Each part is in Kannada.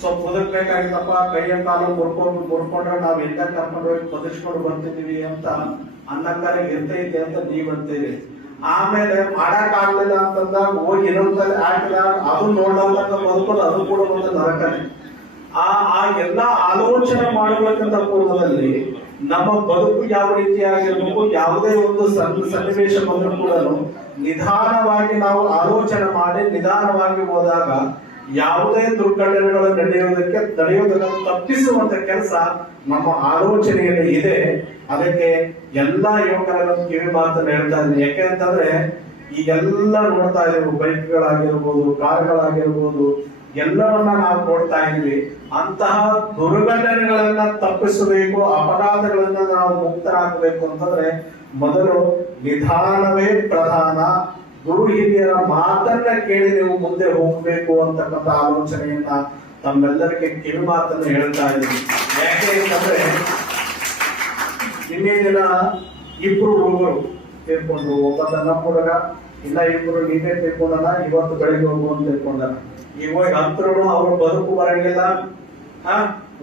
ಸ್ವಲ್ಪ ಹೊದಕ್ಬೇಕಾಗಿತ್ತಪ್ಪ ಕೈಯ ಕಾಲು ಮುರ್ಕೊಂಡು ಮುರ್ಕೊಂಡ್ರೆ ನಾವ್ ಎಲ್ಲ ಕರ್ಕೊಂಡು ಹೋಗಿ ಬದುಕ್ಸ್ಕೊಂಡು ಬರ್ತಿದೀವಿ ಅಂತ ಅನ್ನಕ್ಕಾರೆ ಇರ್ತೈತೆ ಅಂತ ನೀವ್ ಅಂತೀರಿ. ಆಮೇಲೆ ಮಾಡಕ್ ಆಗ್ಲಿಲ್ಲ ಅಂತಂದಾಗ ಹೋಗಿ ಇನ್ನೊಂದ್ಸಲ ಹಾಕಿದಾಗ ಅದು ನೋಡ್ಲಾರ್ದಾಗ ಬದುಕೋದು, ಅದು ಕೂಡ ಒಂದು ನರಕನೆ. ಆ ಆ ಎಲ್ಲಾ ಆಲೋಚನೆ ಮಾಡಬೇಕಂತ ಪೂರ್ವದಲ್ಲಿ ನಮ್ಮ ಬದುಕು ಯಾವ ರೀತಿಯಾಗಿರ್ಬೇಕು ಯಾವುದೇ ಒಂದು ಸನ್ನಿವೇಶ ಬಂದರೂ ಕೂಡ ನಿಧಾನವಾಗಿ ನಾವು ಆಲೋಚನೆ ಮಾಡಿ, ನಿಧಾನವಾಗಿ ಹೋದಾಗ ಯಾವುದೇ ದುರ್ಘಟನೆಗಳು ನಡೆಯುವುದಕ್ಕೆ ನಡೆಯುವುದನ್ನು ತಪ್ಪಿಸುವಂತ ಕೆಲಸ ನಮ್ಮ ಆಲೋಚನೆಯಲ್ಲಿ ಇದೆ. ಅದಕ್ಕೆ ಎಲ್ಲಾ ಯುವಕರನ್ನು ಕಿವಿ ಮಾತನ್ನು ಹೇಳ್ತಾ ಇದ್ದೀನಿ. ಯಾಕೆ ಅಂತಂದ್ರೆ ಈಗೆಲ್ಲ ನೋಡ್ತಾ ಇದ್ದೀವಿ, ಬೈಕ್ಗಳಾಗಿರ್ಬೋದು, ಕಾರ್ಗಳಾಗಿರ್ಬೋದು, ಎಲ್ಲವನ್ನ ನಾವು ನೋಡ್ತಾ ಇದ್ವಿ ಅಂತಹ ದುರ್ಘಟನೆಗಳನ್ನ ತಪ್ಪಿಸಬೇಕು ಅಪರಾಧಗಳನ್ನ ನಾವು ಮುಕ್ತರಾಗಬೇಕು ಅಂತಂದ್ರೆ, ಮೊದಲು ನಿಧಾನವೇ ಪ್ರಧಾನ ಗುರು ಹಿರಿಯರ ಮಾತನ್ನ ಕೇಳಿ ನೀವು ಮುಂದೆ ಹೋಗಬೇಕು ಅಂತಕ್ಕಂಥ ಆಲೋಚನೆಯನ್ನ ತಮ್ಮೆಲ್ಲರಿಗೆ ಕಿವಿ ಮಾತನ್ನ ಹೇಳ್ತಾ ಇದ್ದೀನಿ. ಯಾಕೆ ಅಂತಂದ್ರೆ, ನಿನ್ನೆ ದಿನ ಇಬ್ರು ಹುಡುಗರು ತೀರ್ಕೊಂಡ್ರು ಒಬ್ಬ ನಮ್ಮ ಹುಡುಗ ಇಲ್ಲ ಇಬ್ರು ನೀನೇ ತೀರ್ಕೊಂಡನ ಇವತ್ತು ಬೆಳಿಗ್ಗೆ ಹೋಗು ಅಂತ ತಿಳ್ಕೊಂಡನ. ಈಗ ಹೋಗಿ ಹತ್ರನು ಅವ್ರು ಬದುಕು ಬರಂಗಿಲ್ಲ. ಹ?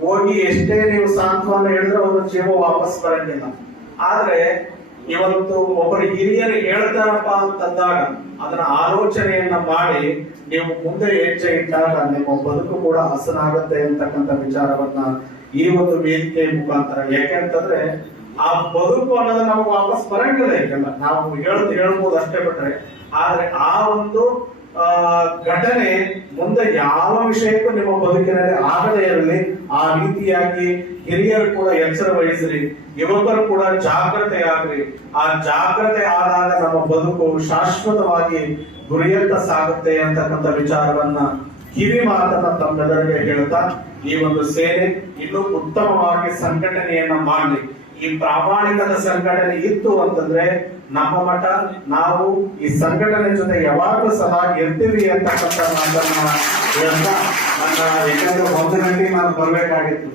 ಹೋಗಿ ಎಷ್ಟೇ ನೀವು ಸಾಂತ್ವನ ಹೇಳಿದ್ರೆ ಅವ್ರ ಜೀವ ವಾಪಸ್ ಬರಂಗಿಲ್ಲ. ಆದ್ರೆ ಇವತ್ತು ಒಬ್ಬರು ಹಿರಿಯರು ಹೇಳ್ತಾರಪ್ಪ ಅಂತಂದಾಗ ಅದನ್ನ ಆಲೋಚನೆಯನ್ನ ಮಾಡಿ ನೀವು ಮುಂದೆ ಹೆಜ್ಜೆ ಇಟ್ಟಾಗ ನಿಮ್ಮ ಬದುಕು ಕೂಡ ಹಸನಾಗುತ್ತೆ ಅಂತಕ್ಕಂಥ ವಿಚಾರವನ್ನ ಈ ಒಂದು ವೇದಿಕೆ ಮುಖಾಂತರ. ಯಾಕೆ ಅಂತಂದ್ರೆ ಆ ಬದುಕು ಅನ್ನೋದು ನಮಗೆ ವಾಪಸ್ ಬರಂಗಿಲ್ಲ ಯಾಕಂದ್ರೆ ನಾವು ಹೇಳದ್ ಹೇಳ್ಬೋದು ಅಷ್ಟೇ ಬಿಟ್ರೆ. ಆದ್ರೆ ಆ ಒಂದು ಘಟನೆ ಮುಂದೆ ಯಾವ ವಿಷಯಕ್ಕೂ ನಿಮ್ಮ ಬದುಕಿನಲ್ಲಿ ಆಗದೇ ಇರಲಿ, ಆ ರೀತಿಯಾಗಿ ಹಿರಿಯರು ಕೂಡ ಎಚ್ಚರ ವಹಿಸ್ರಿ, ಯುವಕರು ಕೂಡ ಜಾಗ್ರತೆ ಆಗ್ರಿ ಆ ಜಾಗ್ರತೆ ಆದಾಗ ನಮ್ಮ ಬದುಕು ಶಾಶ್ವತವಾಗಿ ಗುರಿಯತ್ತ ಸಾಗುತ್ತೆ ಅಂತಕ್ಕಂಥ ವಿಚಾರವನ್ನ ಕಿವಿ ಮಾತನ್ನ ತಮ್ಮೆಲ್ಲರಿಗೆ ಹೇಳ್ತಾ, ಈ ಒಂದು ಸೇನೆ ಇನ್ನೂ ಉತ್ತಮವಾಗಿ ಸಂಘಟನೆಯನ್ನ ಮಾಡಲಿ. ಈ ಪ್ರಾಮಾಣಿಕದ ಸಂಘಟನೆ ಇತ್ತು ಅಂತಂದ್ರೆ ನಮ್ಮ ಮಠ, ನಾವು ಈ ಸಂಘಟನೆ ಜೊತೆ ಯಾವಾಗಲೂ ಸಹ ಇರ್ತೀವಿ ಅಂತಕ್ಕಂಥ ಮಾತನ್ನ ನನ್ನ ಯಾಕಂದ್ರೆ ಒಂದು ಗಂಟೆ ನಾನು ಬರ್ಬೇಕಾಗಿತ್ತು.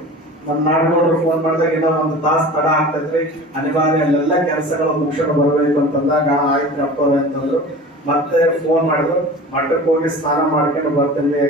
ನನ್ನ ನಾಡ್ಗೌಡರು ಫೋನ್ ಮಾಡಿದಾಗ ಇನ್ನೂ ಒಂದು ತಾಸು ತಡ ಆಗ್ತೈತ್ರಿ ಅನಿವಾರ್ಯ ಅಲ್ಲೆಲ್ಲ ಕೆಲಸಗಳು ಮುಗಿಸ್ಕೊಂಡು ಬರಬೇಕು ಅಂತಂದಾಗ ಆಯ್ತು ಅಪ್ಪ ಅಂತಂದ್ರು. ಮತ್ತೆ ಫೋನ್ ಮಾಡಿದ್ರು. ಮಠಕ್ಕೆ ಹೋಗಿ ಸ್ನಾನ ಮಾಡ್ಕೊಂಡು ಬರ್ತೇನೆ.